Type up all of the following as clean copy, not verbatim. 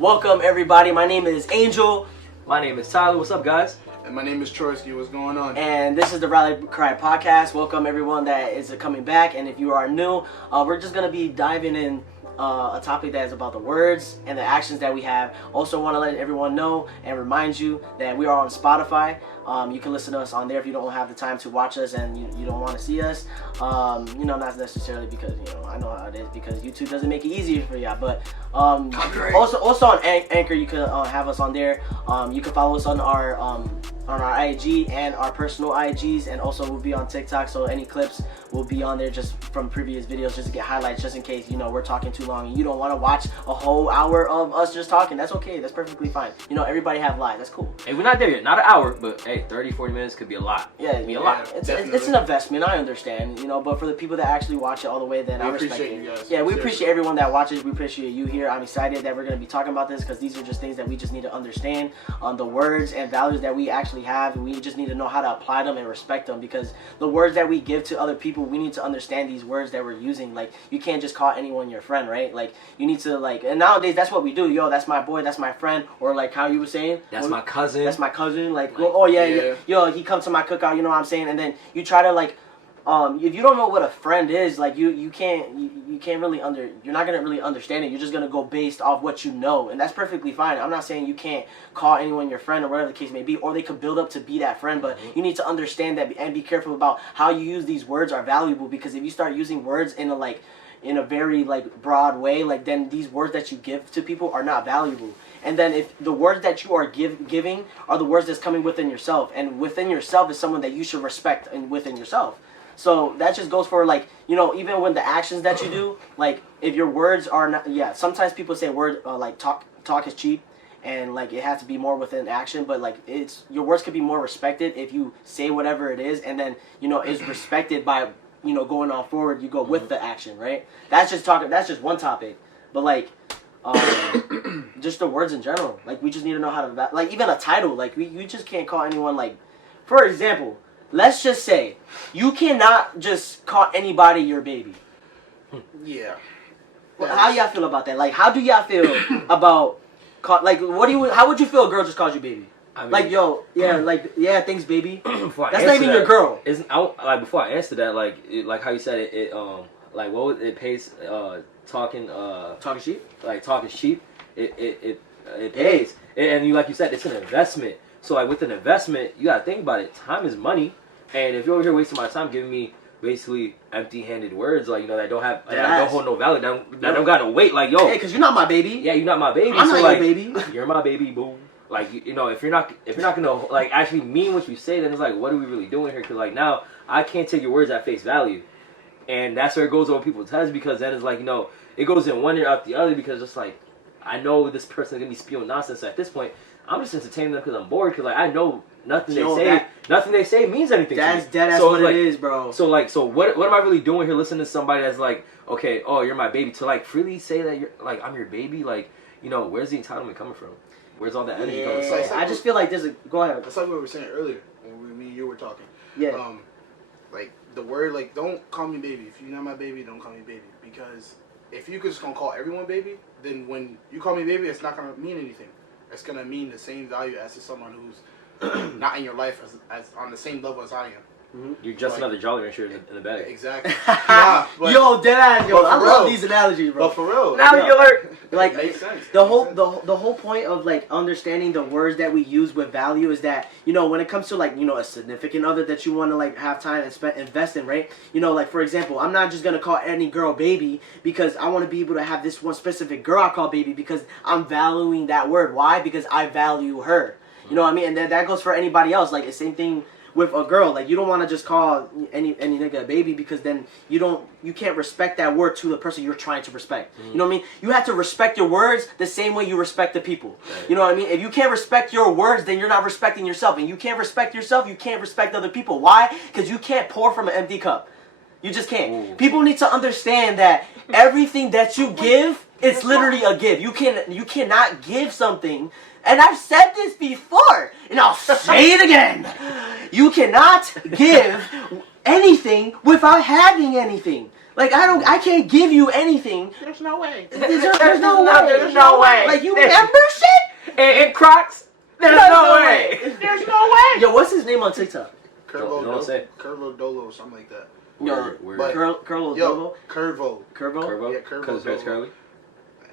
Welcome everybody. My name is Angel. My name is Tyler. What's up, guys? And my name is Trorsky. What's going on? And this is the Rally Cry podcast. Welcome everyone that is coming back. And if you are new, we're just gonna be diving in a topic that is about the words and the actions that we have. Also want to let everyone know and remind you that we are on Spotify. You can listen to us on there if you don't have the time to watch us and you don't want to see us. Not necessarily because, I know how it is, because YouTube doesn't make it easier for y'all. But also on Anchor, you can have us on there. You can follow us on our IG and our personal IGs, and also we'll be on TikTok, so any clips will be on there just from previous videos, just to get highlights, just in case we're talking too long and you don't want to watch a whole hour of us just talking. That's okay. That's perfectly fine. Everybody have lives. That's cool. Hey, we're not there yet. Not an hour, but hey, 30, 40 minutes could be a lot. Yeah, it could be a lot. It's an investment. I understand. But for the people that actually watch it all the way, then I respect it. You guys. Yeah, we appreciate everyone that watches. We appreciate you here. I'm excited that we're going to be talking about this, because these are just things that we just need to understand, the words and values that we actually have. And we just need to know how to apply them and respect them, because the words that we give to other people, we need to understand these words that we're using. Like, you can't just call anyone your friend, right? Like, you need to, and nowadays that's what we do. Yo, that's my boy, that's my friend, or like how you were saying, that's my cousin. That's my cousin. Oh yeah. Yo, he comes to my cookout. You know what I'm saying? And then you try to if you don't know what a friend is, you can't really you're not gonna really understand it. You're just gonna go based off what you know, and that's perfectly fine. I'm not saying you can't call anyone your friend or whatever the case may be, or they could build up to be that friend, but you need to understand that and be careful about how you use these words are valuable, because if you start using words in a very broad way, then these words that you give to people are not valuable. And then if the words that you are giving are the words that's coming within yourself, and within yourself is someone that you should respect and within yourself. So that just goes for even when the actions that you do, if your words are not, sometimes people say talk is cheap, and it has to be more within action, but your words could be more respected if you say whatever it is, and then is respected by going on forward, you go with the action, right? That's just one topic, but just the words in general, we just need to know how to even a title, you just can't call anyone for example, let's just say you cannot just call anybody your baby. Yeah. Well, how do y'all feel about that? How do y'all feel about how would you feel a girl just calls you baby? I mean, thanks baby. That's not even your girl. Before I answer that, like how you said it what was it pays talking sheep? Talking sheep, it pays. And like you said, it's an investment. So with an investment, you gotta think about it. Time is money, and if you're over here wasting my time giving me basically empty-handed words, that don't have, that don't hold no value, that don't got no weight, hey, because you're not my baby. Yeah, you're not my baby. I'm not your baby. You're my baby, boo. If you're not gonna actually mean what you say, then it's what are we really doing here? Because now I can't take your words at face value, and that's where it goes over people's heads, because then it's it goes in one ear out the other, because it's I know this person is gonna be spewing nonsense. So at this point, I'm just entertaining them because I'm bored, because I know nothing they say means anything. That's to me. That's what it is, bro. So what am I really doing here? Listening to somebody that's okay, oh, you're my baby, to freely say that you're I'm your baby, where's the entitlement coming from? Where's all that energy coming from? I just feel there's a go ahead. That's what we were saying earlier when me and you were talking. Yeah. The word don't call me baby. If you're not my baby, don't call me baby, because if you just gonna call everyone baby, then when you call me baby, it's not gonna mean anything. It's gonna mean the same value as to someone who's not in your life as on the same level as I am. Mm-hmm. You're just another Jolly Rancher in the bag. Exactly. Yo, deadass, yo, I love these analogies, bro. But for real, now you alert. Makes sense. The whole point of understanding the words that we use with value is that when it comes to a significant other that you want to have time and invest in, right? For example, I'm not just gonna call any girl baby because I want to be able to have this one specific girl I call baby, because I'm valuing that word. Why? Because I value her. You know what I mean? And that goes for anybody else. The same thing with a girl. You don't want to just call any nigga a baby, because then you can't respect that word to the person you're trying to respect. You know what I mean? You have to respect your words the same way you respect the people. Right. You know what I mean? If you can't respect your words, then you're not respecting yourself. And you can't respect yourself, you can't respect other people. Why? Because you can't pour from an empty cup. You just can't. Ooh. People need to understand that everything that you give, it's literally a give. You cannot give something, and I've said this before, and I'll say it again. You cannot give anything without having anything. Like I can't give you anything. There's no way. There's no way. There's no way. Like you remember shit? And Crocs. There's no way. There's no way. Yo, what's his name on TikTok? Curvo Dolo, something like that. Yo, But- Curlo Yo, Dolo? Curvo. Curvo? Yeah, Curvo. Because it's curly.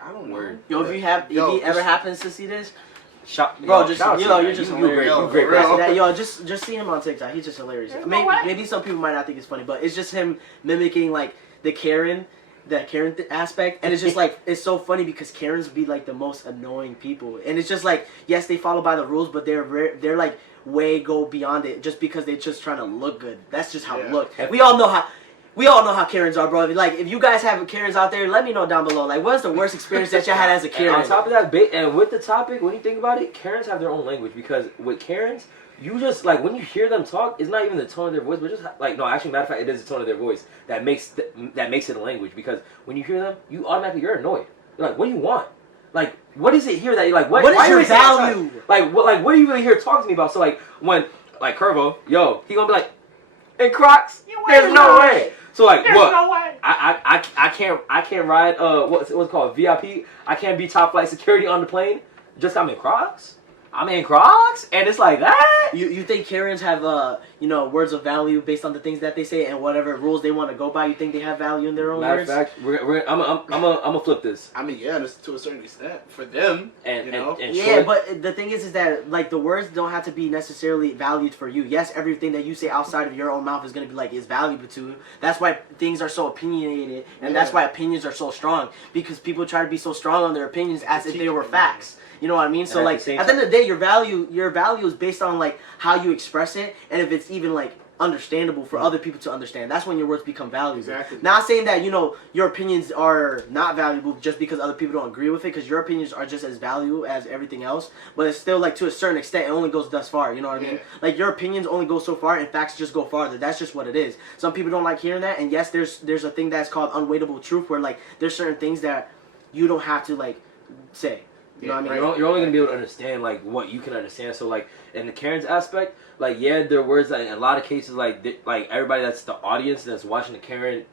I don't know. Word. Yo, if he ever happens to see this, Bro, just shout out to you're you, just you hilarious. great, Yo, That, yo, just see him on TikTok. He's just hilarious. Maybe some people might not think it's funny, but it's just him mimicking like the Karen aspect, and it's just like it's so funny because Karens be like the most annoying people, and it's just like yes, they follow by the rules, but they're like way go beyond it just because they're just trying to look good. That's just how it look. We all know how Karens are, bro. Like, if you guys have Karens out there, let me know down below. Like, what's the worst experience that y'all had as a Karen? And on top of that, and with the topic, when you think about it, Karens have their own language because with Karens, you just, like, when you hear them talk, it's not even the tone of their voice, but just, like, no, actually, matter of fact, it is the tone of their voice that makes it a language because when you hear them, you're annoyed. You're like, what do you want? Like, what is it here that you're like, what is your value? Like, what are you really here talking to me about? So, like, when, like, Curvo, yo, he gonna be like, hey, Crocs, there's no way. So like There's what? No way. I can't ride what's it called VIP. I can't be top flight security on the plane. Just I'm in Crocs. I'm in Crocs, and it's like that. You think Karens have words of value based on the things that they say and whatever rules they want to go by? You think they have value in their own words? Matter of fact, I'm gonna flip this. I mean, yeah, to a certain extent for them, and yeah, but the thing is that like the words don't have to be necessarily valued for you. Yes, everything that you say outside of your own mouth is gonna be like is valuable to you. That's why things are so opinionated, and that's why opinions are so strong because people try to be so strong on their opinions as if they were facts. You know what I mean? So like at the end of the day, your value is based on like how you express it, and if it's even like understandable for other people to understand. That's when your words become valuable. Exactly. Not saying that your opinions are not valuable just because other people don't agree with it, because your opinions are just as valuable as everything else. But it's still like to a certain extent, it only goes thus far. You know what I mean? Like your opinions only go so far, and facts just go farther. That's just what it is. Some people don't like hearing that, and yes, there's a thing that's called unweightable truth, where like there's certain things that you don't have to like say. You know what I mean? You're only gonna be able to understand like what you can understand. So like in the Karen's aspect, like yeah, there are words that in a lot of cases like everybody that's the audience that's watching the Karen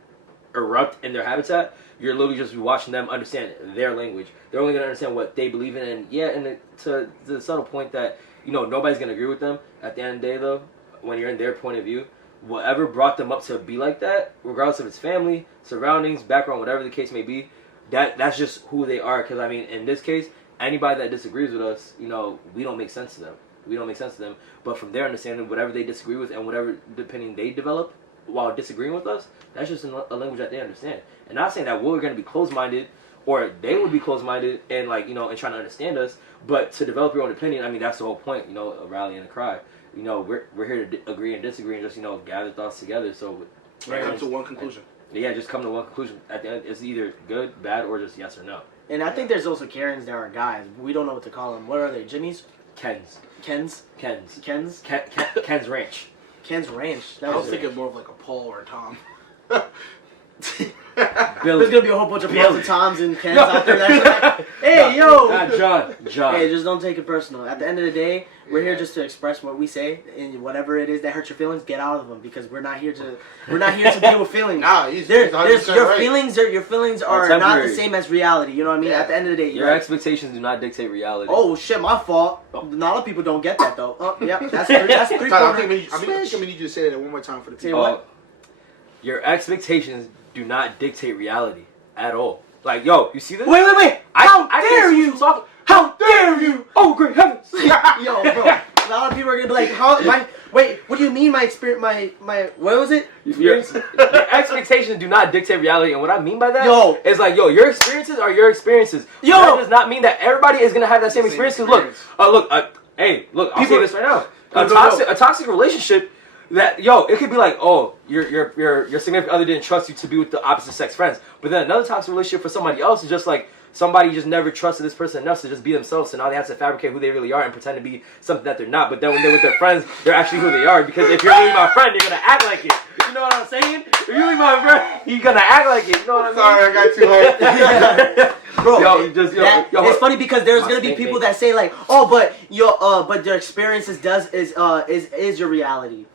erupt in their habitat, you're literally just watching them understand their language. They're only gonna understand what they believe in, and yeah, and to the subtle point that nobody's gonna agree with them. At the end of the day, though, when you're in their point of view, whatever brought them up to be like that, regardless of its family, surroundings, background, whatever the case may be, that's just who they are. Because I mean, in this case, anybody that disagrees with us, we don't make sense to them. We don't make sense to them. But from their understanding, whatever they disagree with and whatever opinion they develop while disagreeing with us, that's just a language that they understand. And not saying that we're going to be closed-minded or they would be closed-minded and and trying to understand us. But to develop your own opinion, I mean, that's the whole point, a rally and a cry. We're here to agree and disagree and just, gather thoughts together. So come to one conclusion. Yeah, just come to one conclusion. At the end, it's either good, bad, or just yes or no. And I think there's also Karens that are guys. We don't know what to call them. What are they? Jimmies? Ken's Ranch. Ken's Ranch. I was thinking more of like a Paul or a Tom. There's gonna be a whole bunch of Pauls and Toms and Kens out there that's like, hey, yo! John. Hey, just don't take it personal. At the end of the day, we're here just to express what we say, and whatever it is that hurts your feelings, get out of them, because we're not here to deal with feelings. Nah, your right. Your feelings are not the same as reality. You know what I mean? Yeah. At the end of the day, your expectations do not dictate reality. Oh shit, my fault. A lot of people don't get that though. Oh, yeah, that's three. I think we need you to say that one more time for the people. What? Your expectations do not dictate reality at all. Like, yo, you see this? Wait! How dare you? How dare you? Oh, great heavens! Yo, bro. A lot of people are gonna be like, wait, what do you mean my experience, my what was it? Your expectations do not dictate reality, and what I mean by that is like, your experiences are your experiences. Yo! That does not mean that everybody is gonna have that same experience. Because look, I'll say this right now. A toxic relationship, that it could be like, oh, your significant other didn't trust you to be with the opposite sex friends, but then another toxic relationship for somebody else is just like somebody just never trusted this person enough to just be themselves, so now they have to fabricate who they really are and pretend to be something that they're not. But then when they're with their friends, they're actually who they are, because if you're really my friend, you're gonna act like it. You know what I'm saying? If you're really my friend, you're gonna act like it. You know what I mean? Sorry, I got too hyped. Bro, it's funny because there's gonna be people that say like, oh, but their experiences is your reality.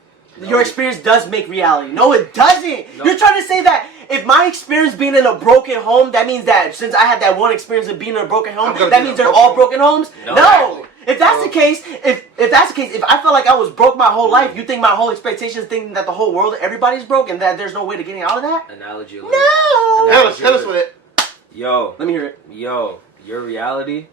Your experience does make reality. No, it doesn't. You're trying to say that if my experience being in a broken home, that means that since I had that one experience of being in a broken home, that means they're all broken homes? No. If that's the case, if I felt like I was broke my whole life, you think my whole expectation is thinking that the whole world, everybody's broke, and that there's no way to getting out of that? Analogy. No. Tell us with it. Yo. Let me hear it. Yo, your reality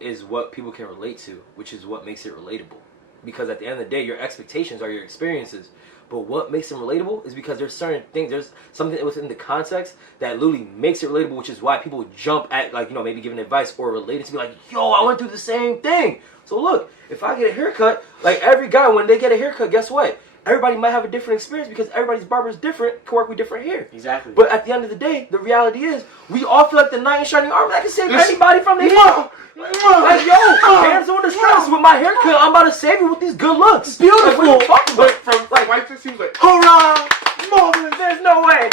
is what people can relate to, which is what makes it relatable. Because at the end of the day, your expectations are your experiences. But what makes them relatable is because there's certain things, there's something within the context that literally makes it relatable, which is why people jump at, like, you know, maybe giving advice or related to be like, yo, I went through the same thing. So look, if I get a haircut, like every guy, when they get a haircut, guess what? Everybody might have a different experience because everybody's barber is different, can work with different hair. Exactly. But at the end of the day, the reality is, we all feel like the knight in shining armor that can save anybody from their fuck. Like, yo, hands on the stress with my haircut, I'm about to save you with these good looks. Beautiful. Like, what are you talking about? From white to seems like, Hurrah! Marvelous, there's no way.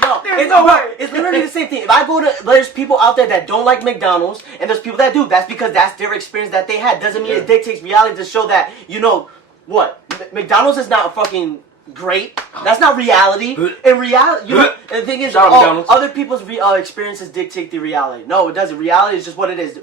No, There's no way. It's literally the same thing. If I go to, there's people out there that don't like McDonald's, and there's people that do. That's because that's their experience that they had. Doesn't mean it dictates reality to show that, you know, what? McDonald's is not fucking great. That's not reality. In reality, you know, and the thing is, other people's experiences dictate the reality. No, it doesn't. Reality is just what it is.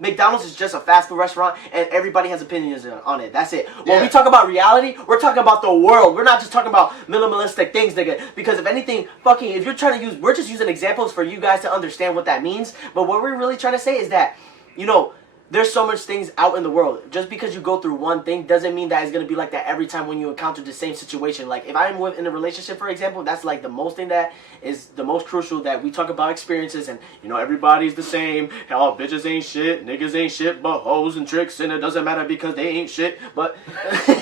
McDonald's is just a fast food restaurant, and everybody has opinions on it. That's it. When we talk about reality, we're talking about the world. We're not just talking about minimalistic things, nigga. Because if anything, fucking, if you're trying to use, we're just using examples for you guys to understand what that means. But what we're really trying to say is that, you know, there's so much things out in the world. Just because you go through one thing doesn't mean that it's going to be like that every time when you encounter the same situation. Like, if I'm in a relationship, for example, that's like the most thing that is the most crucial, that we talk about experiences and, you know, everybody's the same. All bitches ain't shit, niggas ain't shit, but hoes and tricks, and it doesn't matter because they ain't shit, but... yo,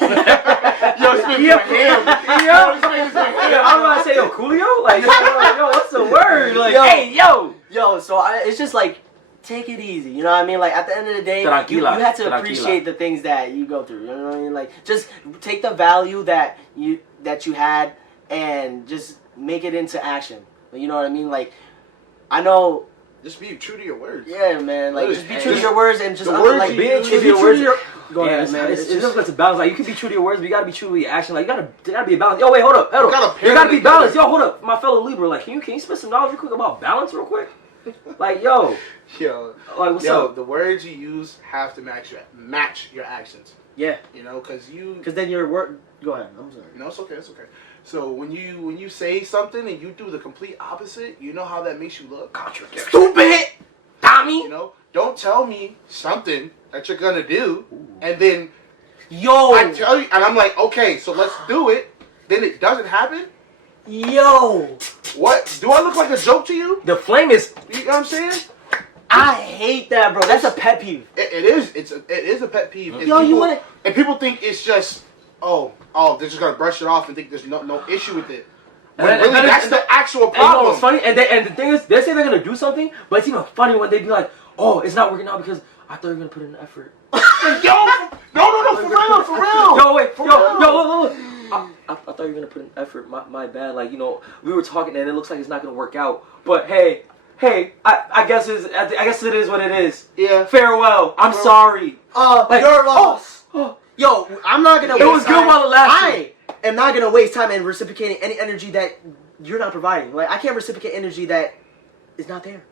spin your ham. I'm gonna say, yo, Coolio? Like, yo, what's the word? Like, yo, hey, yo. Yo, so it's just like, take it easy, you know what I mean? Like, at the end of the day, you have to appreciate the things that you go through, you know what I mean? Like, just take the value that you had and just make it into action, you know what I mean? Like, I know... Just be true to your words. Yeah, man, like, just be true to your words and just... Like, being true to your words... Go ahead, man. It's just like a balance. Like, you can be true to your words, but you gotta be true to your action. Like, there gotta be a balance. Yo, wait, hold up. You gotta be balanced. Yo, hold up. My fellow Libra, like, can you spend some knowledge real quick about balance real quick? Like, yo, like, what's up? The words you use have to match your actions. Yeah, you know, because then your word. Go ahead. I'm sorry. No, it's okay. So when you say something and you do the complete opposite, you know how that makes you look. Contradiction. Stupid, Tommy. You know, don't tell me something that you're gonna do, and then I tell you, and I'm like, okay, so let's do it. Then it doesn't happen. Yo, what? Do I look like a joke to you? The flame is... You know what I'm saying? I hate that, bro. That's a pet peeve. It is. It is a pet peeve. And yo, people, you want it? And people think it's just, oh, they're just gonna brush it off and think there's no issue with it. When really, that's the actual problem. And you know what's funny? And the thing is, they say they're gonna do something, but it's even funny when they be like, oh, it's not working out because I thought you were gonna put in effort. Yo, no, for real. Yo, wait, look. I thought you were gonna put in effort. My bad. Like, you know, we were talking and it looks like it's not gonna work out. But hey, I guess it is what it is. Yeah. Farewell. I'm sorry. Like, your loss. Yo, I'm not gonna. It was good while it lasted. I am not gonna waste time in reciprocating any energy that you're not providing. Like, I can't reciprocate energy that is not there.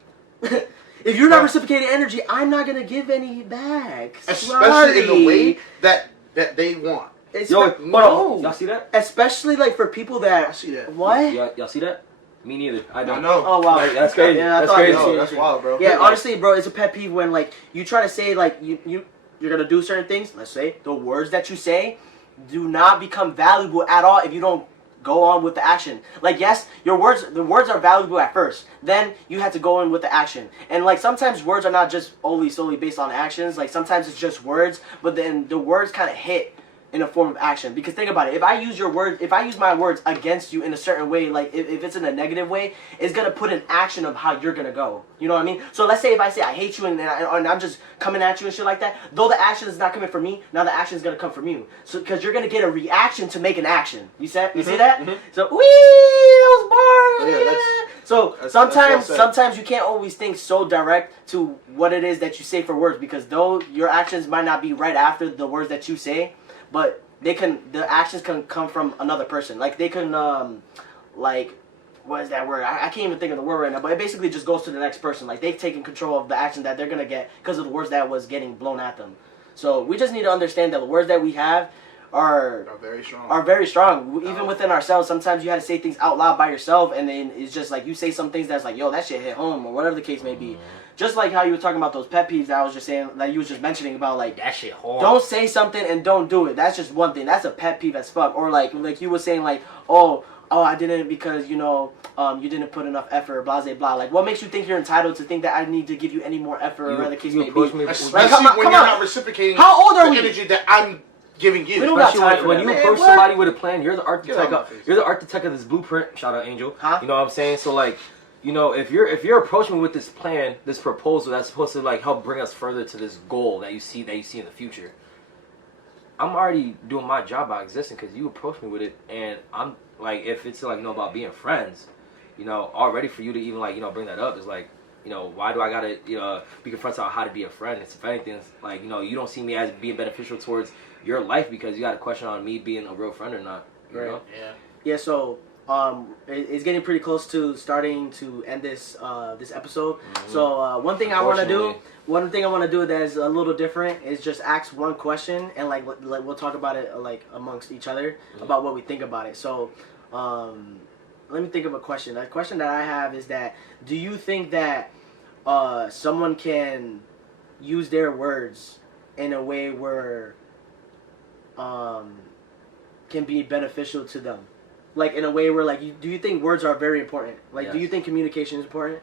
If you're not reciprocating energy, I'm not gonna give any back. Especially in the way that they want. Yo, no. Y'all see that? Especially like for people that. I see that. What? Y'all see that? Me neither. I don't. I know. Oh wow, like, that's crazy. Yeah, that's crazy. No, that's wild, bro. Yeah, honestly, bro, it's a pet peeve when like you try to say like you're gonna do certain things. Let's say the words that you say do not become valuable at all if you don't go on with the action. Like, yes, the words are valuable at first. Then you have to go in with the action. And like sometimes words are not just solely based on actions. Like sometimes it's just words, but then the words kind of hit in a form of action. Because think about it, if I use my words against you in a certain way, like if it's in a negative way, it's gonna put an action of how you're gonna go. You know what I mean? So let's say if I say I hate you and I'm just coming at you and shit like that, though the action is not coming from me, now the action is gonna come from you. So because you're gonna get a reaction to make an action. You see that? Mm-hmm. So that was bars. So sometimes you can't always think so direct to what it is that you say for words, because though your actions might not be right after the words that you say, but the actions can come from another person. Like they can what is that word? I can't even think of the word right now, but it basically just goes to the next person. Like, they've taken control of the action that they're going to get because of the words that was getting blown at them. So we just need to understand that the words that we have are very strong. Are very strong. Even within ourselves, sometimes you have to say things out loud by yourself, and then it's just like you say some things that's like, yo, that shit hit home, or whatever the case may be. Just like how you were talking about those pet peeves that I was just saying, like you was just mentioning about, like, that shit hard. Don't say something and don't do it. That's just one thing. That's a pet peeve as fuck. Or like you were saying, like, oh, I didn't because, you know, you didn't put enough effort, blah, blah, blah. Like, what makes you think you're entitled to think that I need to give you any more effort, or whatever the case may be? Especially when you're not reciprocating how old are the energy that I'm giving you. We don't got time when you approach somebody with a plan, you're the architect. You're the architect of this blueprint. Shout out Angel. Huh? You know what I'm saying? So like, you know, if you're approaching me with this plan, this proposal that's supposed to like help bring us further to this goal that you see in the future, I'm already doing my job by existing because you approached me with it, and I'm like, if it's like, you know, about being friends, you know, already for you to even like, you know, bring that up is like, you know, why do I gotta, you know, be confronted on how to be a friend? It's, if anything, it's like, you know, you don't see me as being beneficial towards your life because you got a question on me being a real friend or not. You know? Yeah. So it's getting pretty close to starting to end this this episode. Mm-hmm. So one thing I want to do that is a little different is just ask one question, and like we'll talk about it like amongst each other about what we think about it. So let me think of a question. A question that I have is that, do you think that someone can use their words in a way where can be beneficial to them? Like, in a way where, like, do you think words are very important? Like, yes. Do you think communication is important?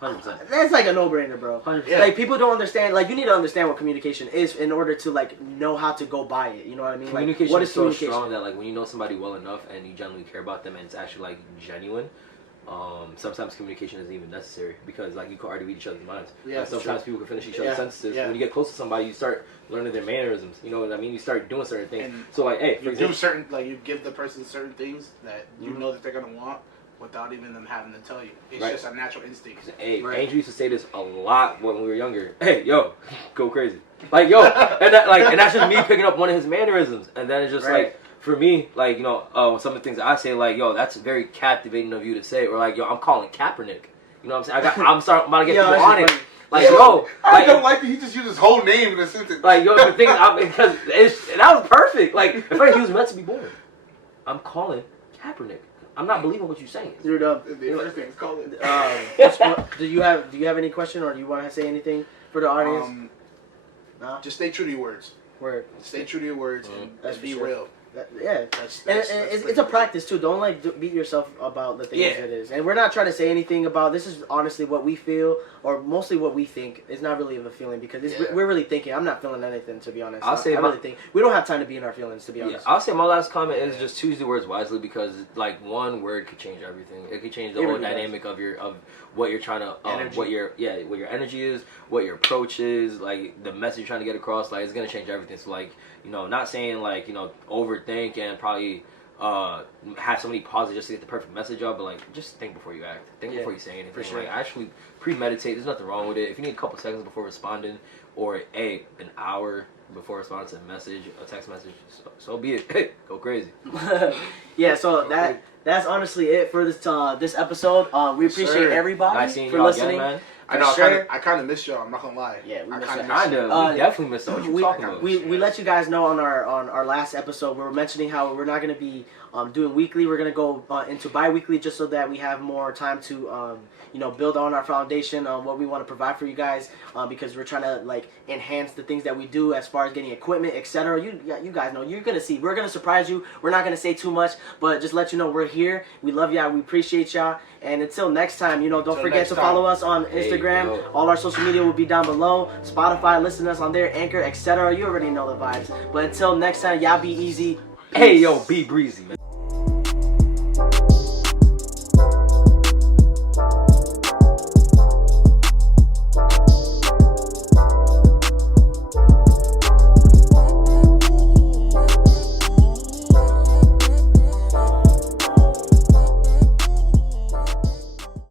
100%. That's like a no-brainer, bro. 100%. Like, people don't understand. Like, you need to understand what communication is in order to, like, know how to go by it. You know what I mean? Communication like, what is so communication? strong that, like, when you know somebody well enough and you genuinely care about them and it's actually, like, genuine, sometimes communication isn't even necessary because, like, you can already read each other's minds. Yeah, like, sometimes people can finish each other's sentences. Yeah. When you get close to somebody, you start learning their mannerisms. You know what I mean? You start doing certain things. And so, like, hey, for example, do certain, like, you give the person certain things that you know that they're gonna want without even them having to tell you. It's just a natural instinct. Hey, Angel used to say this a lot when we were younger. Hey, yo, go crazy. Like, yo, and that's just me picking up one of his mannerisms, and then it's just like. For me, like, you know, some of the things I say, like, yo, that's very captivating of you to say, or like, yo, I'm calling Kaepernick. You know what I'm saying? I'm about to get people on it. Like, yo, I don't like that he just used his whole name in a sentence. Like, yo, the thing is, because that was perfect. Like, in fact, he was meant to be born. I'm calling Kaepernick. I'm not believing what you're saying. You're dumb. The first thing's call it. Do you have any question, or do you want to say anything for the audience? Just stay true to your words. Word. Stay true to your words and be real. It's a practice too. Don't like beat yourself about the things it is. And we're not trying to say anything about this. Is honestly what we feel, or mostly what we think. It's not really of a feeling because we're really thinking. I'm not feeling anything, to be honest. I really think we don't have time to be in our feelings, to be honest. I'll say my last comment is just choose the words wisely because like one word could change everything. It could change the whole dynamic of what you're trying to what your energy is, what your approach is, like the message you're trying to get across. Like, it's gonna change everything. So like, you know, not saying like, you know, overthink and probably have so many pauses just to get the perfect message out, but like just think before you act. Think before you say anything. For sure. Like, actually premeditate. There's nothing wrong with it. If you need a couple seconds before responding, or an hour before responding to a message, a text message, so be it. Hey, go crazy. So that's honestly it for this episode. We appreciate everybody for listening. Again, man. I know. I kind of missed y'all. I'm not gonna lie. Yeah, we definitely missed y'all. What you talking about? We let you guys know on our last episode. We were mentioning how we're not gonna be doing weekly. We're gonna go into bi-weekly just so that we have more time to build on our foundation on what we want to provide for you guys, because we're trying to like enhance the things that we do as far as getting equipment, etc. You guys know, you're gonna see. We're gonna surprise you. We're not gonna say too much, but just let you know we're here. We love y'all. We appreciate y'all. And until next time, don't forget to follow us on Instagram. All our social media will be down below. Spotify, listen to us on there, Anchor, etc. You already know the vibes. But until next time, y'all be easy. Hey, yo, be breezy, man.